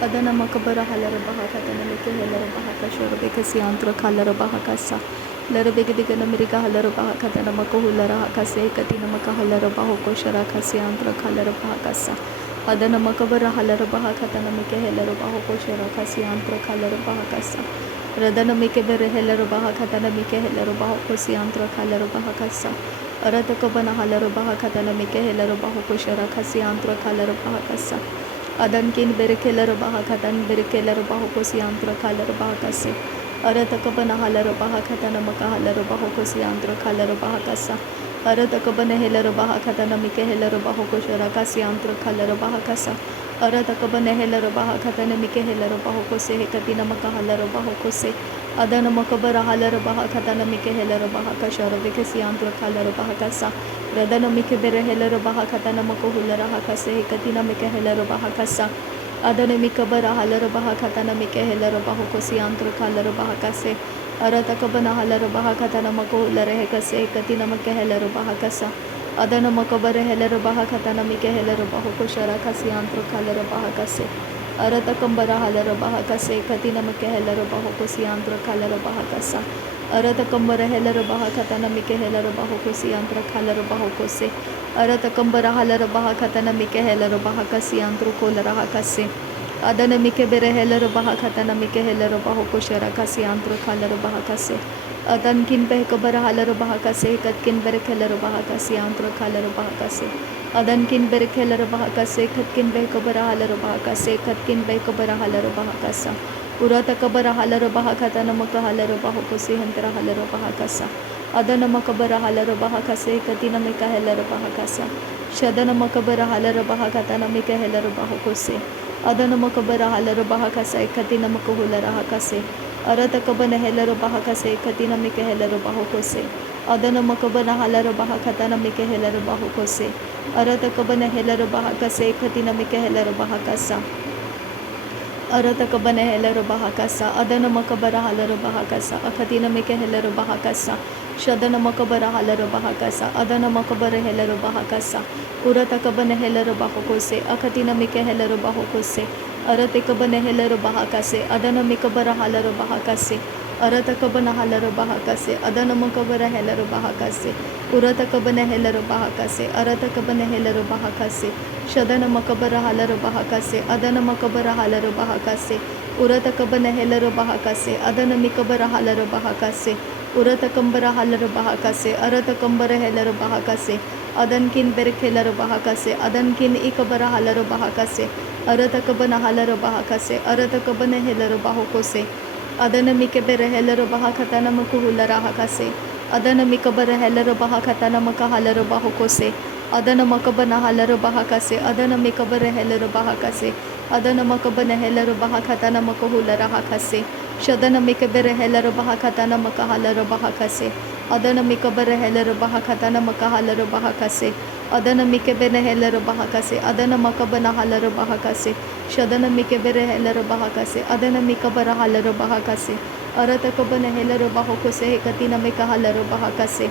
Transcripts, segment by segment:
Adana makabara halara bahaka tana leke halara bahaka shoro beke siantro halara bahaka sa lara beke digana mirika halara bahaka tana makohulara haka se katina maka halara bahoko shara ka siantro halara bahaka sa Adana makabara halara bahaka tana meke halara bahoko shara ka siantro halara bahaka sa Radana meke bere halara bahaka tana meke halara bahoko siantro halara bahaka sa Arata kabana halara bahaka tana meke halara bahoko shara ka siantro halara bahaka sa Adankin berkeler bahakatan berkeler bahokosi antra kaler bahakase aratakabana halar bahakatana makahalar bahokosi antra kaler bahakasa aratakabana helar bahakatana mikehelar bahokoshara kasi antra kaler bahakasa aratakabana helar bahakatana mikehelar bahokose hekatina makahalar bahokose adana makabara halar bahakatana mikehelar bahakashara vikasi antra kaler bahakasa Radana mike bere helar bahakatana makohulara hakase hekatina mikehelar bahakasa Adana mikabara halar bahakatana mike helar bahokosi antra kaler bahakase aratakabana halar bahakatana makohulara hekase hekatina mikehelar bahakasa Adana makabara helar bahakatana mike helar bahokoshara kasi antra kaler bahakase Aratakambara halar bahakase hekatina mikehelar bahokosi antra kaler bahakasa Aratakambara helar bahakatana mike helar bahokosi antra kaler bahokose Aratakambara halar bahakatana mike helar bahakasi antra kolara hakase Adana mike bere helar bahakatana mike helar bahokoshara kasi antra kaler bahakase Adankin behkabara halar bahakase katkin bere helar bahakasi antra kaler bahakase Adankin bere helar bahakase katkin behkabara halar bahakase katkin behkabara halar bahakasa Uratakabara halar bahakatana maka halar bahokosi hantara halar bahakasa Adana makabara halar bahakase katina mika helar bahakasa Shadana makabara halar bahakatana mika helar bahokose Adana makabara halar bahakase katina makahulara hakase Aratakabana helar bahakase katina mika helar bahokose Adana makabara halar bahakatana mika helar bahokose Aratakabana helar bahakase katina mika helar bahakasa Aratakabana helar bahakasa Adana makabara halar bahakasa Akatina mika helar bahakasa Shadana makabara halar bahakasa Adana makabara helar bahakasa Uratakabana helar bahokose Akatina mika helar bahokose Aratakabana helar bahakase Adana mikabara halar bahakase Aratakabana halar bahakase Adana makabara helar bahakase Uratakabana helar bahakase Aratakabana helar bahakase Shadana makabara halar bahakase Adana makabara halar bahakase Uratakabana helar bahakase Adana mikabara halar bahakase Uratakambara halar bahakase Aratakambara helar bahakase Adankin berk helar bahakase Adankin ikabara halar bahakase Aratakabana halar bahakase Aratakabana helar bahokose Adana mikabara helar bahakatana makuhulara hakase Adana mikabara helar bahakatana makahalar bahokose Adana makabana halar bahakase Adana mikabara helar bahakase Adana makabana helar bahakatana makuhulara hakase Shadana mikabara helar bahakatana makahalar bahakase Adana mikabara helar bahakatana makahalar bahakase Adana mikabana helar bahakase Adana makabana halar bahakase Shadana mikabara helar bahakase Adana mikabara halar bahakase Aratakabana helar bahokose katina mikahalar bahakase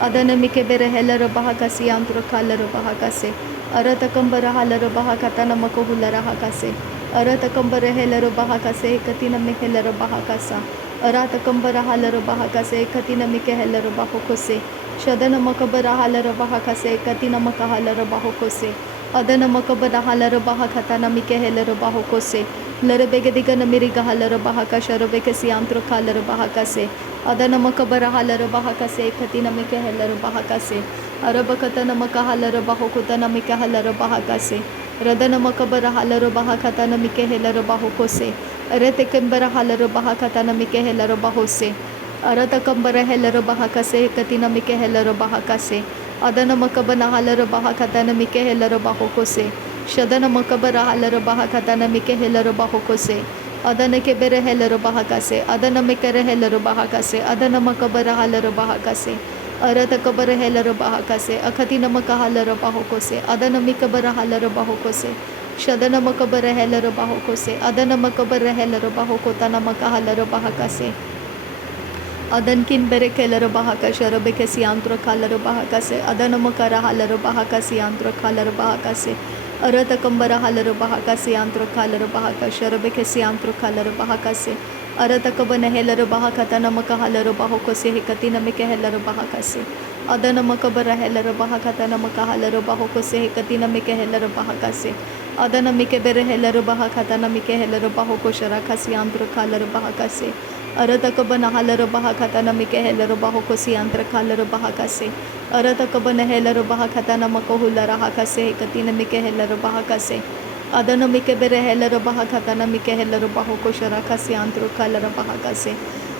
Adana mikabara helar bahakase antra kalar bahakase Aratakambara halar bahakatana makohulara hakase Aratakambara helar bahakase katina mikahalar bahakasa Aratakambara halar bahakase katina mikahalar bahokose Shadana makabara halar bahakase katina makahalar bahokose Adana makabara halar bahakatana mikahalar bahokose Lara begedigana miriga halar bahakashara bekasi antro kalar bahakase Adana makabara halar bahakase katina mikahalar bahakase Arabakatana makahalar bahokutana mikahalar bahakase Radana makabara halar bahakatana mikahalar bahokose Aratekambara halar bahakatana mikahalar bahose Aratakambara helar bahakase katina mikahalar bahakase Adana makabana halar bahakatana mikahalar bahokose Shadana makabara halar bahakatana mikahalar bahokose Adana kebere helar bahakase Adana mikare helar bahakase Adana makabara halar bahakase Aratakabara helar bahakase Akatina makahalar bahokose Adana mikabara halar bahokose Shadana makabara helar bahokose Adana makabara helar bahokotana makahalar bahakase Adankin berek helar bahakashara bekasi antro kalar bahakase Adana makara halar bahakasi antro kalar bahakase Arata kambara halaro bahakasi antro kalaro bahaka sharabekesi antro kalaro bahakase. Arata kabana helaro bahakata namaka halaro bahokose hekatina meke helaro bahakase. Adana makabara helaro bahakata namaka halaro bahokose hekatina meke helaro bahakase. Adana mike bere helaro bahakata namike helaro bahokoshara kasi antro kalaro bahakase. Arata kabana halaro bahakata namike helaro bahokosi antro kalaro bahakase. Arata kabana helaro bahakata namako hulara hakase hekatina mike helaro bahakase. Adana mike bere helaro bahakata namike helaro bahokoshara kasi antro kalaro bahakase.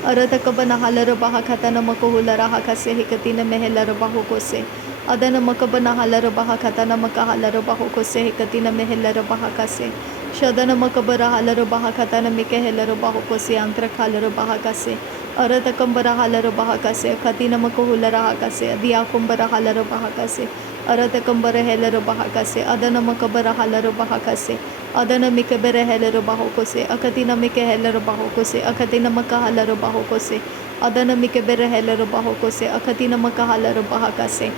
Arata kabana halaro bahakata namako hulara hakase hekatina me helaro bahokose. Adana makabana halaro bahakata namaka halaro bahokose hekatina me helaro bahakase. Shadana makabara halaro bahakata namike helaro bahokose antra kalaro bahakase. Arata kambara halaro bahakase katina mako hulara hakase adiya kumbara halaro bahakase. Arata kambara helaro bahakase adana makabara halaro bahakase. Adana mike bere helaro bahokose akatina mike helaro bahokose akatina maka halaro bahokose. Adana mike bere helaro bahokose akatina maka halaro bahakase.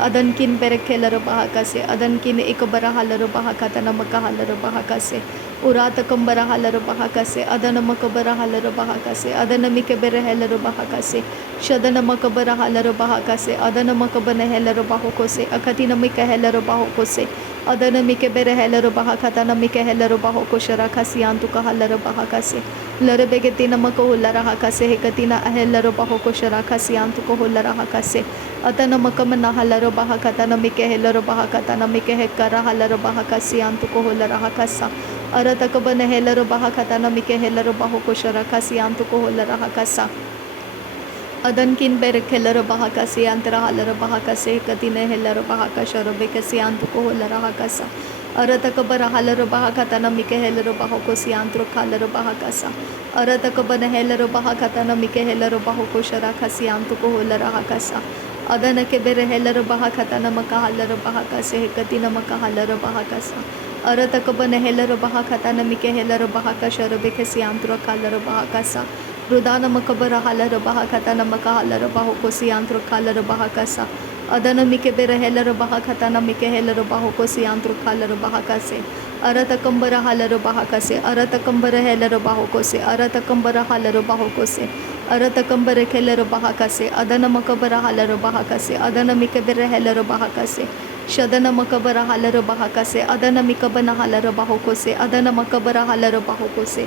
Adan kin bere helaro bahakase adan kin ikabara halaro bahakata namaka halaro bahakase. Urata kambara halaro bahakase adana makabara halaro bahakase adana mike bere helaro bahakase. Shadana makabara halaro bahakase adana makabana helaro bahokose akatina mike helaro bahokose. Adana mike bere helaro bahakata namike helaro bahokoshara kasi antuka halaro bahakase. Larebegetina mako hulara hakase hekatina helaro bahokoshara kasi antuko hulara hakase. Atana makamana halaro bahakata namike helaro bahakata namike hekara halaro bahakasi antuko hulara hakasa. Arata kabana helaro bahakata namike helaro bahokoshara kasi antuko hulara hakasa. Adan kin bere helaro bahakasi antara halaro bahakase hekatine helaro bahakasharo bekasi antuko hulara hakasa. Arata kabara halaro bahakata namike helaro bahokosi antro kalaro bahakasa. Arata kabana helaro bahakata namike helaro bahokoshara kasi antuko hulara hakasa. Adana ke bere helaro bahakata namaka halaro bahakase hekatina maka halaro bahakasa. Arata kabana helaro bahakata namike helaro bahakasharo bekasi antro kalaro bahakasa. Rudana makabara halaro bahakata namaka halaro bahokosi antro kalaro bahakasa. Adana mike bere helaro bahakata namike helaro bahokosi antro kalaro bahakase. Arata kambara halaro bahakase. Arata kambara helaro bahokose. Arata kambara halaro bahokose. Arata kambara helaro bahakase. Adana makabara halaro bahakase. Adana mike bere helaro bahakase. Shadana makabara halaro bahakase. Adana mikabana halaro bahokose. Adana makabara halaro bahokose.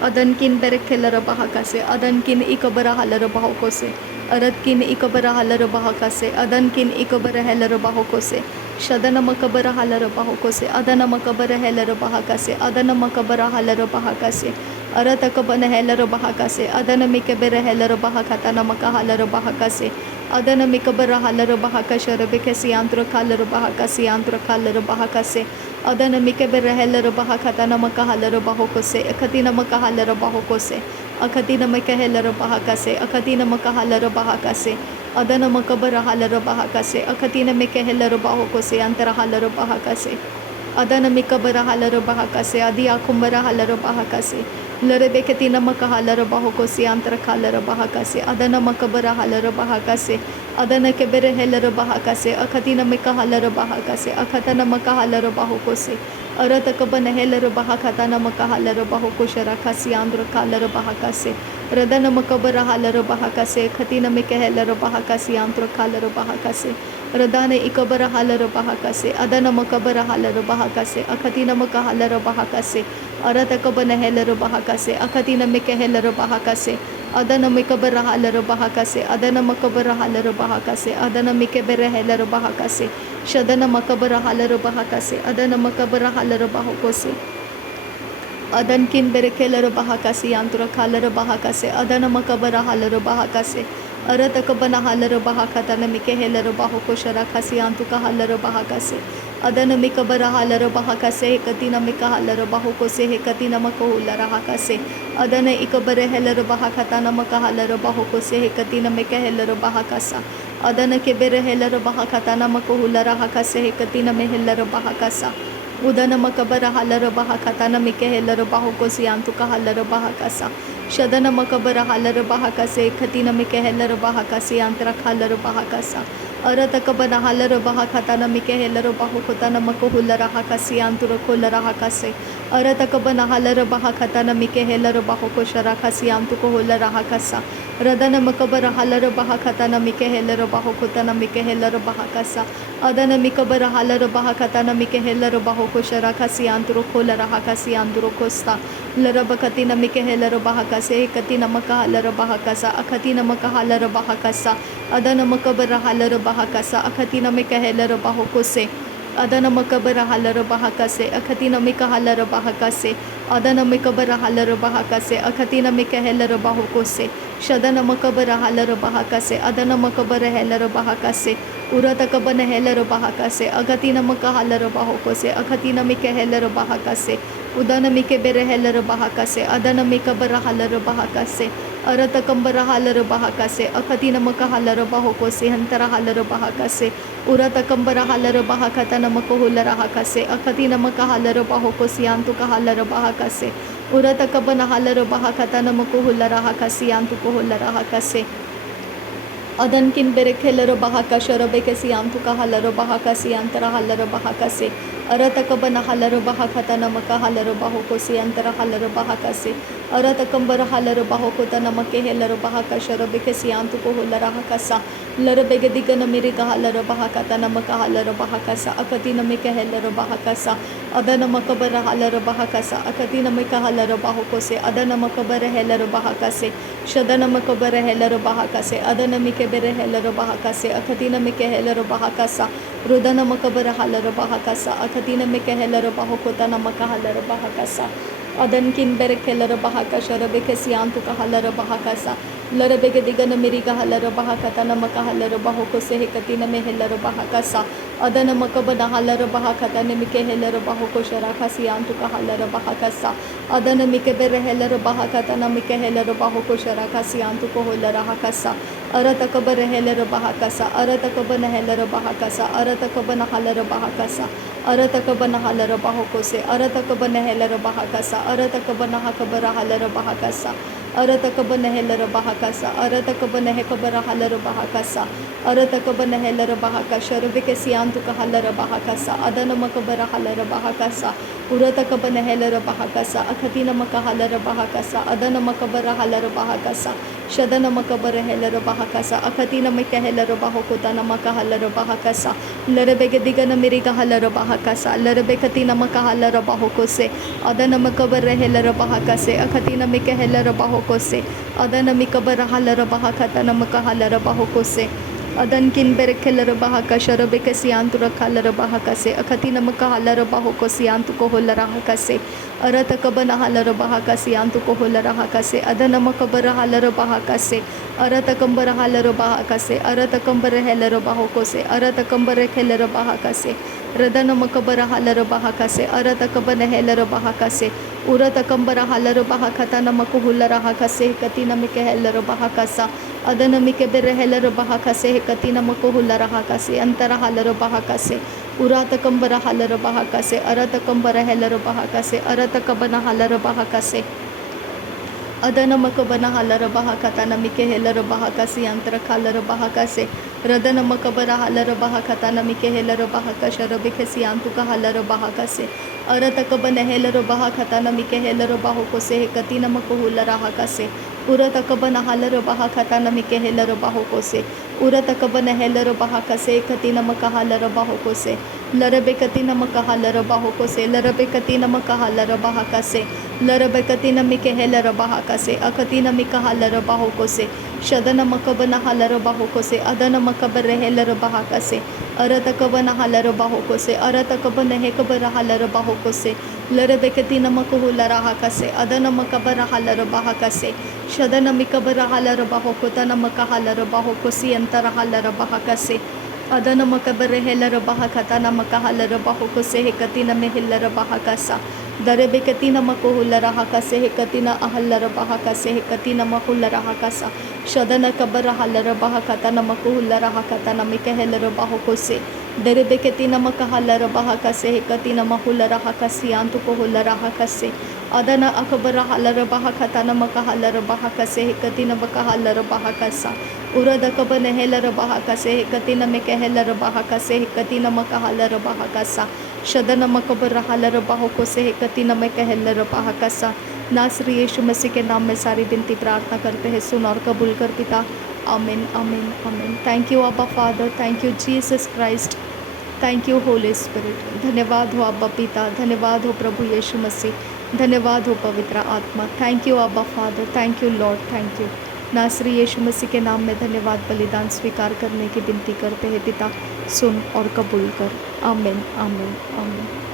Adan kin bere helaro bahakase. Adan kin ikabara halaro bahokose. Arat kin ikabara halaro bahakase. Adan kin ikabara helaro bahokose. Shadana makabara halaro bahokose. Adana makabara helaro bahakase. Adana makabara halaro bahakase. Arata kabana helaro bahakase. Adana mikabara helaro bahakata namaka halaro bahakase. Adana mikabara halaro bahakashara bekasi antro kalaro bahakasi antro kalaro bahakase. Adana mikabara helaro bahakata namaka halaro bahokose. Akatina maka halaro bahokose. Akatina maka helaro bahakase. Akatina maka halaro bahakase. Adana makabara halaro bahakase. Akatina maka helaro bahokose antara halaro bahakase. Adana mikabara halaro bahakase. Adiya kumbara halaro bahakase. Larebeketina maka halaro bahokosi antara kalaro bahakase. Adana makabara halaro bahakase. Adana kebere helaro bahakase. Akatina mika halaro bahakase. Akatana maka halaro bahokose. Arata kabana helaro bahakatana maka halaro bahokoshara kasi andro kalaro bahakase. Radana makabara halaro bahakase. Katina mika helaro bahakasi antro kalaro bahakase. Radana ikabara halaro bahakase. Adana makabara halaro bahakase. Akatina maka halaro bahakase. Arata kabana helaro bahakase. Akatina mika helaro bahakase. Adana mikabara halaro bahakase. Adana makabara halaro bahakase. Adana mikabere helaro bahakase. Shadana makabara halaro bahakase. Adana makabara halaro bahokose. Adan kin bere helaro bahakase antro kalaro bahakase. Adana makabara halaro bahakase. Arata kabana halaro bahakata namike helaro bahokoshara kasi antuka halaro bahakase. Adana mikabara halaro bahakase hekatina mika halaro bahokose hekatina makohulara hakase. Adana ikabare helaro bahakata namaka halaro bahokose hekatina mika helaro bahakasa. Adana kebere helaro bahakata namakohulara hakase hekatina me helaro bahakasa. Udana makabara halaro bahakata namike helaro bahokosi antuka halaro bahakasa. Shadana makabara halaro bahakase katina mike helaro bahakasi antara halaro bahakasa. Aratakabana halaro bahakatana mike helaro bahukotana makohulara hakasi anturo kolara hakase. Aratakabana halaro bahakatana mike helaro bahukoshara kasi antuko hulara hakasa. Radana makabara halaro bahakatana mike helaro bahukotana mike helaro bahakasa. Adana mikabara halaro bahakatana mike helaro bahukoshara kasi anturo kolara hakasi anturo kosta. Larabakatina mike helaro bahakase katina makahalaro bahakasa akatina makahalaro bahakasa. Adana makabara halaro bahakasa akatina mika helaro bahokose. Adana makabara halaro bahakase akatina mika halaro bahakase. Adana makabara halaro bahakase akatina mika helaro bahokose. Shadana makabara halaro bahakase adana makabara helaro bahakase. Urata kabana helaro bahakase agatina maka halaro bahokose akatina mika helaro bahakase. Udana mike bere helaro bahakase adana mikabara halaro bahakase. Arata kambara halaro bahakase akatina maka halaro bahokose hantara halaro bahakase. Urata kambara halaro bahakatana makohulara hakase akatina maka halaro bahokose antuka halaro bahakase. Urata kabana halaro bahakatana makohulara hakase antuko hulara hakase. Adan kin berek helaro bahakasha rabekasi antuka halaro bahakasi antara halaro bahakase. Aratakabana halaro bahakatana maka halaro bahokosi antara halaro bahakase. Aratakambara halaro bahokotana make helaro bahakasha rabekasi antuko hulara hakasa. Larabegadigana miriga halaro bahakatana maka halaro bahakasa akatina meka helaro bahakasa. Adana makabara halaro bahakasa akatina meka halaro bahokose adana makabara helaro bahakase. Shadana makabara helaro bahakase adana mike bere helaro bahakase akatina mike helaro bahakasa. Rudana makabara halaro bahakasa akatina mike helaro bahokotana maka halaro bahakasa. Adan kin berek helaro bahakasha rabekasi antuka halaro bahakasa. Larabege digana miriga halaro bahakatana maka halaro bahokose hekatina me helaro bahakasa. Adana makabana halaro bahakatana mike helaro bahokosha rakasi antuka halaro bahakasa. Adana mike bere helaro bahakatana mike helaro bahokosha rakasi antuko holara hakasa. Arata kabara helaro bahakasa. Arata kabana helaro bahakasa. Arata kabana halaro bahakasa. Arata kabana halaro bahokose. Arata kabana helaro bahakasa. Arata kabana hakabara halaro bahakasa. Arata kabana helaro bahakasa. Arata kabana hekabara halaro bahakasa. Arata kabana helaro bahakasha rabekasi antuka halaro bahakasa. Adana makabara halaro bahakasa. Urata kabana helaro bahakasa. Akatina maka halaro bahakasa. Adana makabara halaro bahakasa. Shadana makabara helaro bahakasa. Akatina mika helaro bahokotana maka halaro bahakasa. Larabega digana miriga halaro bahakasa. Larabekatina maka halaro bahokose. Adana makabara helaro bahakase. Akatina mika helaro bahokose. Adana mikabara halaro bahakatana maka halaro bahokose. Adan kin berek helaro bahakasha rabekasi antura halaro bahakase. Akatina maka halaro bahokosi antuko holara hakase. Arata kabana halaro bahakasi antuko holara hakase. Adana makabara halaro bahakase. Arata kambara halaro bahakase. Arata kambara helaro bahokose. Arata kambara helaro bahakase. Radana makabara halaro bahakase. Arata kabana helaro bahakase. Urata kambara halaro bahakatana makuhulara hakase. Katina mike helaro bahakasa. Adana mike bere helaro bahakase. Katina makuhulara hakase. Antara halaro bahakase. Urata kambara halaro bahakase. Arata kambara helaro bahakase. Arata kabana halaro bahakase. Adana makabana halaro bahakatana mike helaro bahakasi antara halaro bahakase. Radana makabara halaro bahakatana mike helaro bahakasha rabekasi antuka halaro bahakase. Arata kabana helaro bahakatana mike helaro bahokose katina makuhulara hakase. Urata kabana halaro bahakatana mike helaro bahokose. Urata kabana helaro bahakase katina makahalaro bahokose. Larabe katina makahalaro bahokose. Larabe katina makahalaro bahakase. Larabe katina mike helaro bahakase. Akatina mikahalaro bahokose. Shadana makabana halaro bahokose. Adana makabare helaro bahakase. Arata kabana halaro bahokose. Arata kabana hekabara halaro bahokose. Larabe katina makuhulara hakase. Adana makabara halaro bahakase. Shadana mikabara halaro bahokotana makahalaro bahokosi antara halaro bahakase. Adana makabare helaro bahakatana makahalaro bahokose hekatina mehelaro bahakasa. Darebe katina makuhulara hakase hekatina ahalaro bahakase hekatina makuhulara hakasa. Shadana kabara halaro bahakatana makuhulara hakatana mikahelaro bahokose. Derebeketi namakahala rabahakase hekati namahulara hakasiantu kohulara hakase. Adana akabara halara bahakata namakahala rabahakase hekati namakahala rabahakasa. Urada kabane helara bahakase hekati namekehela rabahakase hekati namakahala rabahakasa. Shadana makabara halara bahokose hekati namekehela rabahakasa. नासरी यीशु मसीह के नाम में सारी विनती प्रार्थना करते हैं, सुन और कबूल कर पिता। आमीन आमीन आमीन। थैंक यू अब्बा father, thank you Jesus Christ, thank you Holi spirit. धन्यवाद हो अब्बा पिता, धन्यवाद हो प्रभु यीशु मसीह, धन्यवाद हो पवित्र आत्मा। थैंक यू अब्बा father, thank you Lord, thank you. नासरी यीशु मसीह के नाम में धन्यवाद बलिदान स्वीकार करने की विनती करते हैं पिता, सुन और कबूल कर। आमीन आमीन आमीन।